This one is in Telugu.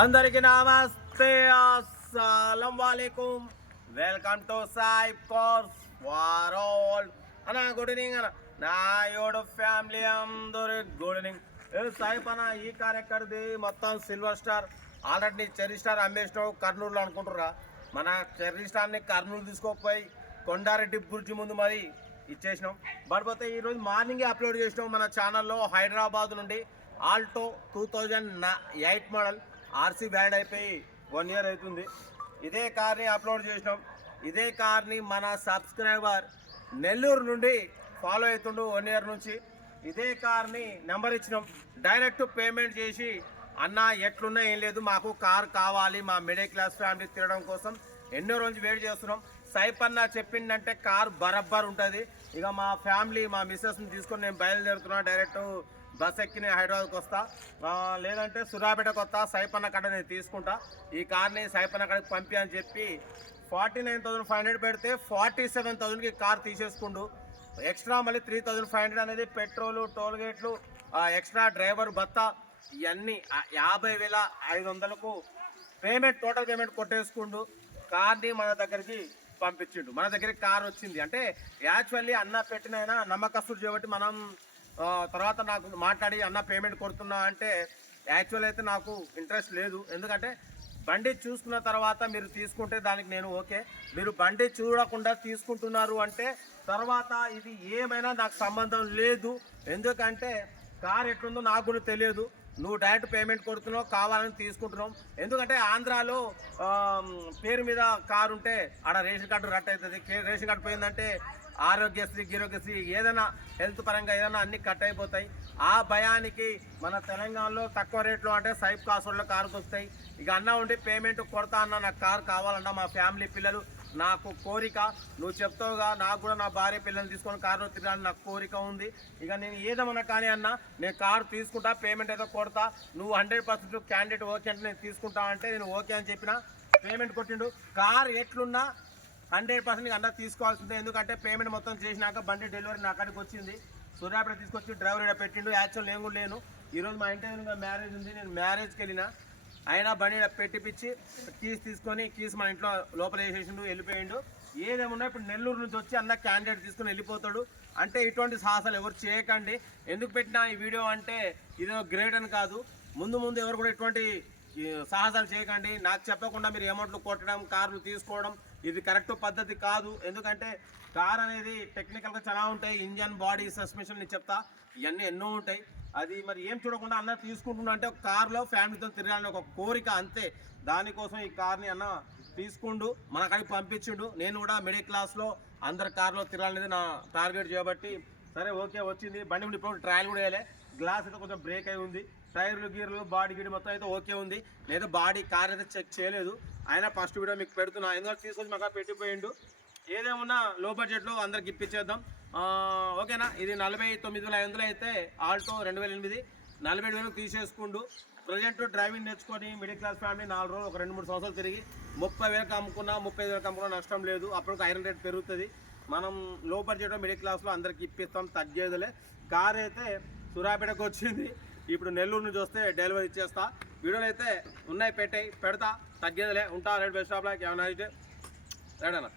అందరికీ నమస్తే, అస్సలం వాలేకుమ్. Welcome to Sai cars for all అన్న. గుడ్ ఈవినింగ్ అన్న. నా యోడు ఫ్యామిలీ అందరు గుడ్ ఈవినింగ్. సాయి పన ఈ కార్ ఎక్కడిది? మొత్తం silver star. Already cherry star అమ్మేసినావు కర్నూలులో అనుకుంటురా. మన చెర్రీ స్టార్ని కర్నూలు తీసుకోపోయి కొండారెడ్డి బ్రిడ్జి ముందు మరి ఇచ్చేసినాం. పడిపోతే ఈరోజు మార్నింగే అప్లోడ్ చేసినాం మన ఛానల్లో. హైదరాబాద్ నుండి ఆల్టో 2008 మోడల్ ఆర్సీ బ్యాండ్ అయిపోయి 1 year అవుతుంది. ఇదే కార్ని అప్లోడ్ చేసినాం. ఇదే కార్ని మన సబ్స్క్రైబర్ నెల్లూరు నుండి ఫాలో అవుతుండు 1 year నుంచి. ఇదే కార్ని నెంబర్ ఇచ్చినాం. డైరెక్ట్ పేమెంట్ చేసి అన్న ఎట్లున్నా ఏం లేదు, మాకు కార్ కావాలి, మా మిడిల్ క్లాస్ ఫ్యామిలీ తిరగడం కోసం ఎన్నో రోజు వెయిట్ చేస్తున్నాం. సైపన్న చెప్పిందంటే కార్ బరబ్బర్ ఉంటుంది. ఇక మా ఫ్యామిలీ మా మిస్సెస్ని తీసుకొని నేను బయలుదేరుతున్నా. డైరెక్ట్ బస్ ఎక్కి నేను హైదరాబాద్కి వస్తా, లేదంటే సురాపేటకు వస్తా. సైపన్న కడ నేను తీసుకుంటా. ఈ కార్ని సైపన్న కడకి పంపి అని చెప్పి 49,500 పెడితే 47,000కి కార్ తీసేసుకుండు. ఎక్స్ట్రా మళ్ళీ 3,500 అనేది పెట్రోలు, టోల్ గేట్లు, ఎక్స్ట్రా డ్రైవర్ భత్తా ఇవన్నీ 50,500కు పేమెంట్, టోటల్ పేమెంట్ కొట్టేసుకుండు. కార్ని మన దగ్గరికి పంపించిండు. మన దగ్గరికి కార్ వచ్చింది. అంటే యాక్చువల్లీ అన్న పెట్టినైనా నమ్మకస్తుడు కాబట్టి మనం తర్వాత నాకు మాట్లాడి అన్న పేమెంట్ కొడుతున్నా అంటే యాక్చువల్ అయితే నాకు ఇంట్రెస్ట్ లేదు. ఎందుకంటే బండి చూసుకున్న తర్వాత మీరు తీసుకుంటే దానికి నేను ఓకే. మీరు బండి చూడకుండా తీసుకుంటున్నారు అంటే తర్వాత ఇది ఏమైనా నాకు సంబంధం లేదు. ఎందుకంటే కార్ ఎట్లుందో నాకు కూడా తెలియదు. నువ్వు డైరెక్ట్ పేమెంట్ కొడుతున్నావు, కావాలని తీసుకుంటున్నావు. ఎందుకంటే ఆంధ్రాలో పేరు మీద కారు ఉంటే ఆడ రేషన్ కార్డు రట్ అవుతుంది. రేషన్ కార్డు పోయిందంటే ఆరోగ్యశ్రీ, గిరోగ్యశ్రీ ఏదైనా హెల్త్ పరంగా ఏదైనా అన్ని కట్ అయిపోతాయి. ఆ భయానికి మన తెలంగాణలో తక్కువ రేట్లో అంటే సైప్ కాసుల్లో కారుకు వస్తాయి. ఇక అన్న ఉండి పేమెంట్ కొడతా అన్న, నాకు కారు కావాలన్నా, మా ఫ్యామిలీ పిల్లలు నాకు కోరిక. నువ్వు చెప్తావుగా, నాకు కూడా నా భార్య పిల్లల్ని తీసుకొని కారులో తిరగాలని నాకు కోరిక ఉంది. ఇక నేను ఏదేమన్నా కానీ అన్న నేను కారు తీసుకుంటా, పేమెంట్ ఏదో కొడతా. నువ్వు 100% క్యాండిడేట్ ఓకే అంటే నేను తీసుకుంటా అంటే నేను ఓకే అని చెప్పిన. పేమెంట్ కొట్టిండు. కారు ఎట్లున్నా 100% అన్న తీసుకోవాల్సిందే. ఎందుకంటే పేమెంట్ మొత్తం చేసినాక బండి డెలివరీ నా అక్కడికి వచ్చింది. సూర్యాపేట తీసుకొచ్చి డ్రైవర్ ఇక్కడ పెట్టిండు. యాక్చువల్ నేను కూడా లేను. ఈరోజు మా ఇంటి మ్యారేజ్ ఉంది, నేను మ్యారేజ్కి వెళ్ళిన. అయినా బండి పెట్టిపిచ్చి కీస్ తీసుకొని కీస్ మా ఇంట్లో లోపల వేసేసిండు, వెళ్ళిపోయిండు. ఏదేమున్నా ఇప్పుడు నెల్లూరు నుంచి వచ్చి అన్న క్యాండిడేట్ తీసుకొని వెళ్ళిపోతాడు. అంటే ఇటువంటి సాహసాలు ఎవరు చేయకండి. ఎందుకు పెట్టినా ఈ వీడియో అంటే ఇదో గ్రేట్ అని కాదు. ముందు ఎవరు కూడా ఇటువంటి సాహసాలు చేయకండి. నాకు చెప్పకుండా మీరు అమౌంట్లు కొట్టడం, కార్లు తీసుకోవడం ఇది కరెక్ట్ పద్ధతి కాదు. ఎందుకంటే కార్ అనేది టెక్నికల్గా చాలా ఉంటాయి. ఇంజన్, బాడీ, సస్పెన్షన్ నేను చెప్తా, ఇవన్నీ ఎన్నో ఉంటాయి. అది మరి ఏం చూడకుండా అన్న తీసుకుంటున్నా అంటే ఒక కార్లో ఫ్యామిలీతో తిరగాలని ఒక కోరిక, అంతే. దానికోసం ఈ కార్ని అన్న తీసుకుండు, మన కాడికి పంపించిండు. నేను కూడా మిడిల్ క్లాస్లో అందరి కార్లో తిరగాలనేది నా టార్గెట్ చేయబట్టి సరే ఓకే వచ్చింది. బండి ముందు ఇప్పుడు ట్రయల్ కూడా వేయలే. గ్లాస్ అయితే కొంచెం బ్రేక్ అయి ఉంది. టైర్లు, గీర్లు, బాడీ గిడి మొత్తం అయితే ఓకే ఉంది. లేదా బాడీ కార్ అయితే చెక్ చేయలేదు. అయినా ఫస్ట్ వీడియో మీకు పెడుతున్నా. ఎందుకంటే తీసుకొచ్చి మాకు పెట్టిపోయిండు. ఏదేమన్నా లో బడ్జెట్లో అందరికి ఇప్పించేద్దాం, ఓకేనా. ఇది 49,500 అయితే ఆల్టో 2008 47,000 తీసేసుకుండు. ప్రజెంట్ డ్రైవింగ్ నేర్చుకొని మిడిల్ క్లాస్ ఫ్యామిలీ 4 రోజులు ఒక 2-3 సంవత్సరాలు తిరిగి 30,000 అమ్ముకున్నా, 35,000 అమ్ముకున్నా నష్టం లేదు. అప్పుడు ఐరన్ రేట్ పెరుగుతుంది. మనం లో బడ్జెట్లో మిడిల్ క్లాస్లో అందరికి ఇప్పిస్తాం, తగ్గేదిలే. కార్ అయితే సూర్యాపేటకు వచ్చింది. ఇప్పుడు నెల్లూరు నుంచి వస్తే డెలివరీ ఇచ్చేస్తా. వీడియోలు అయితే ఉన్నాయి, పెడతా, తగ్గేదిలే. ఉంటా రేట్ బెస్ట్ స్టాప్లో ఏమన్నా అయితే రైట్ అన్న.